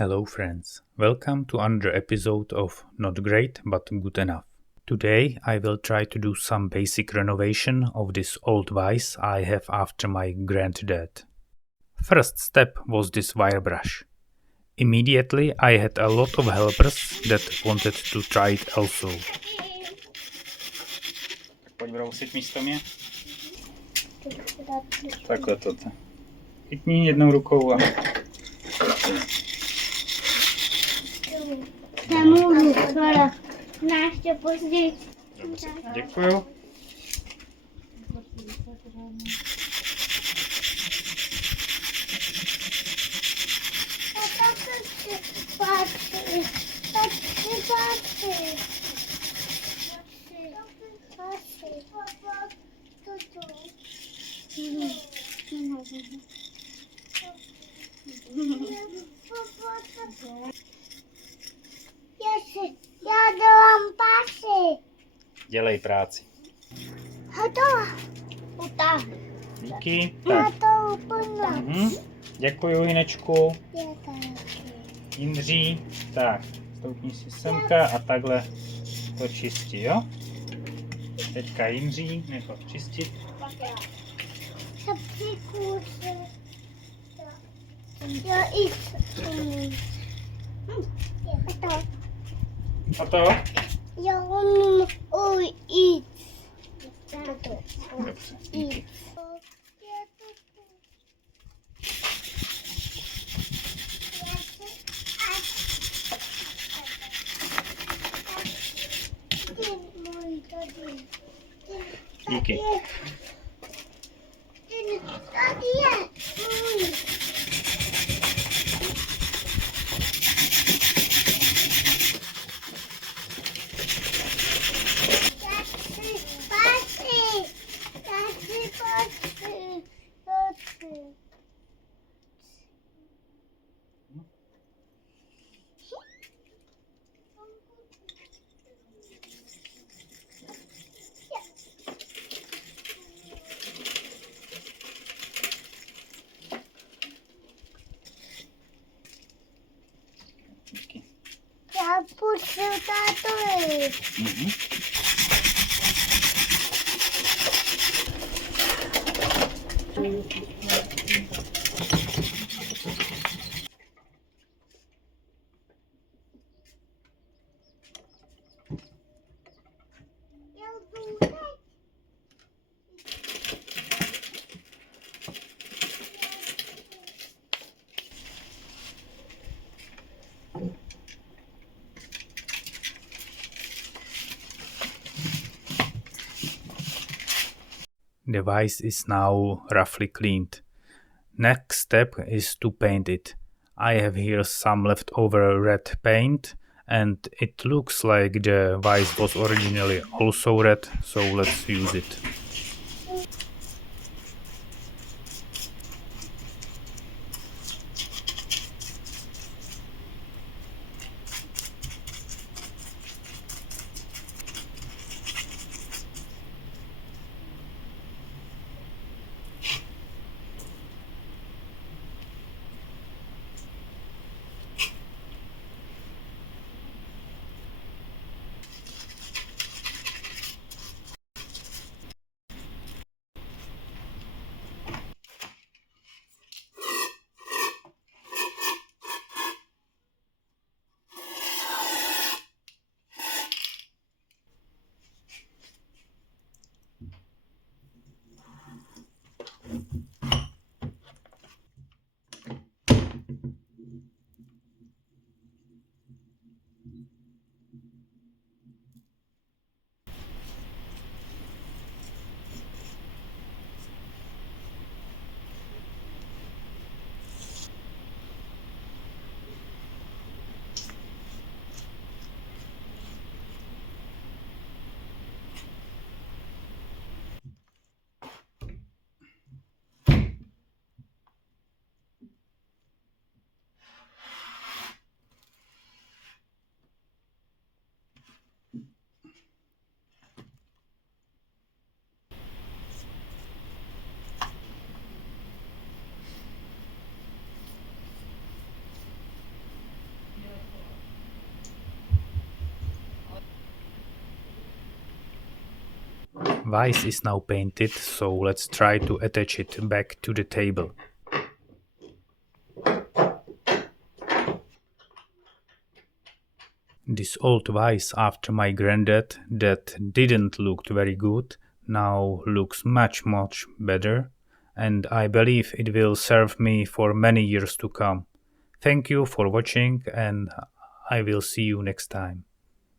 Hello friends, welcome to another episode of Not Great but Good Enough. Today I will try to do some basic renovation of this old vise I have after my granddad. First step was this wire brush. Immediately I had a lot of helpers that wanted to try it also. Pojď brousit místo mě. Takhle to. Chytni jednou rukou a... Nemůžu, Klara. Náště později. Dobře, děkuju. Já dělám pasy. Dělej práci. Hotovo. Utáhnu. Díky. Já Tak. to úplně. Děkuju, Hinečku. Je taky. Jindří. Tak, stoupni si semka a takhle to čistí, jo? Teďka Jindří, nechal čistit. Se přikůže. Já i. A to? Já umím ujít. Dobře, díky. Díky. Tady je. Díky. Já půjdu tátovi. The vise is now roughly cleaned. Next step is to paint it. I have here some leftover red paint and it looks like the vise was originally also red, so let's use it. Vise is now painted, so let's try to attach it back to the table. This old vase after my granddad that didn't look very good now looks much better, and I believe it will serve me for many years to come. Thank you for watching, and I will see you next time.